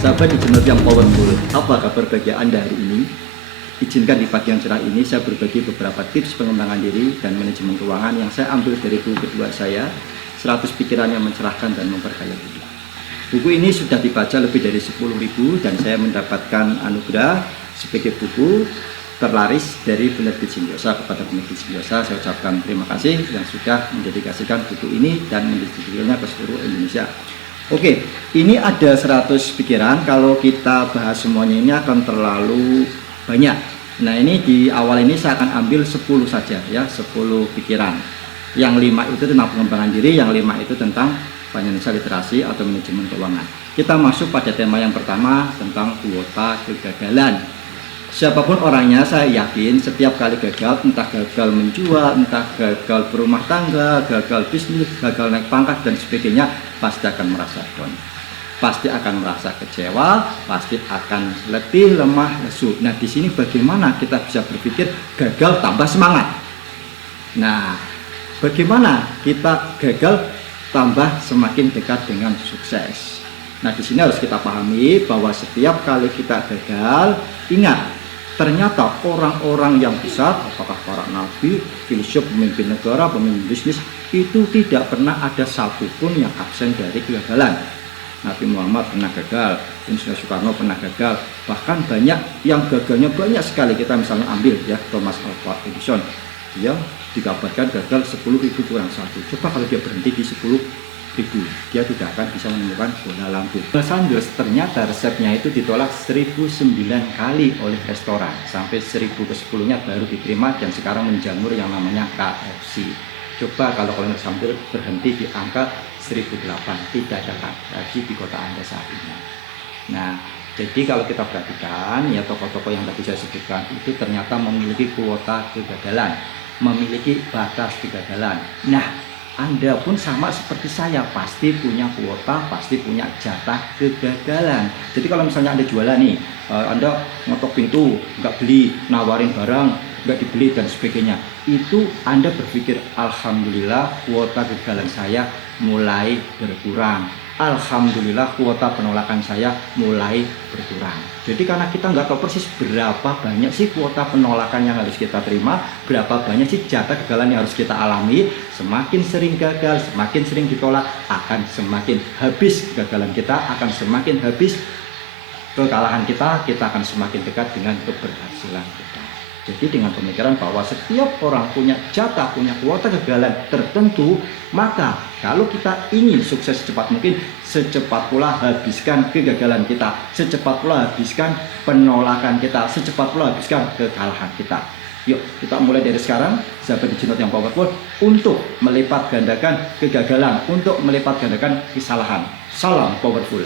Sahabat Dijenot yang powerful, apa kabar bagi Anda hari ini? Izinkan di pagi yang cerah ini saya berbagi beberapa tips pengembangan diri dan manajemen keuangan yang saya ambil dari buku kedua saya, 100 pikiran yang mencerahkan dan memperkaya hidup. Buku ini sudah dibaca lebih dari 10.000 dan saya mendapatkan anugerah sebagai buku terlaris dari penerbit Simbiosa. Kepada penerbit Simbiosa saya ucapkan terima kasih yang sudah mendedikasikan buku ini dan mendistribusikannya ke seluruh Indonesia. Oke, ini ada 100 pikiran. Kalau kita bahas semuanya ini akan terlalu banyak. Nah, ini di awal ini saya akan ambil 10 saja ya, 10 pikiran. Yang 5 itu tentang pengembangan diri, yang 5 itu tentang financial literasi atau manajemen keuangan. Kita masuk pada tema yang pertama tentang kuota kegagalan. Siapapun orangnya, saya yakin setiap kali gagal, entah gagal menjual, entah gagal berumah tangga, gagal bisnis, gagal naik pangkat dan sebagainya, pasti akan merasa down, pasti akan merasa kecewa, pasti akan letih, lemah, lesu. Nah, di sini bagaimana kita bisa berpikir gagal tambah semangat? Nah, bagaimana kita gagal tambah semakin dekat dengan sukses? Nah, di sini harus kita pahami bahwa setiap kali kita gagal, ingat, ternyata orang-orang yang besar, apakah para nabi, filsuf, pemimpin negara, pemimpin bisnis, itu tidak pernah ada satupun yang absen dari kegagalan. Nabi Muhammad pernah gagal, Insinyur Soekarno pernah gagal, bahkan banyak yang gagalnya banyak sekali. Kita misalnya ambil ya Thomas Alva Edison, dia dikabarkan gagal 10.000 kurang 1. Coba kalau dia berhenti di 10.000, dia tidak akan bisa menemukan bola lampu. Sanders ternyata resepnya itu ditolak 1009 kali oleh restoran, sampai 1000 ke 10-nya baru diterima dan sekarang menjamur yang namanya KFC. Coba kalau Kolonel Sanders berhenti di angka 1008, tidak ada lagi di kota Anda saat ini. Nah, jadi kalau kita perhatikan ya, tokoh-tokoh yang tadi saya sebutkan itu ternyata memiliki kuota kegagalan, memiliki batas kegagalan. Nah, Anda pun sama seperti saya, pasti punya kuota, pasti punya jatah kegagalan. Jadi kalau misalnya Anda jualan nih, Anda ngotok pintu, nggak beli, nawarin barang, nggak dibeli dan sebagainya, itu Anda berpikir, alhamdulillah kuota kegagalan saya mulai berkurang, alhamdulillah kuota penolakan saya mulai berkurang. Jadi karena kita nggak tahu persis berapa banyak sih kuota penolakan yang harus kita terima, berapa banyak sih jatah kegagalan yang harus kita alami, semakin sering gagal, semakin sering ditolak, akan semakin habis kegagalan kita, akan semakin habis kekalahan kita akan semakin dekat dengan keberhasilan kita. Jadi dengan pemikiran bahwa setiap orang punya jatah, punya kuota kegagalan tertentu, maka kalau kita ingin sukses secepat mungkin, secepat pula habiskan kegagalan kita, secepat pula habiskan penolakan kita, secepat pula habiskan kekalahan kita. Yuk, kita mulai dari sekarang, sahabat Dijenot yang powerful, untuk melipat gandakan kegagalan, untuk melipat gandakan kesalahan. Salam powerful.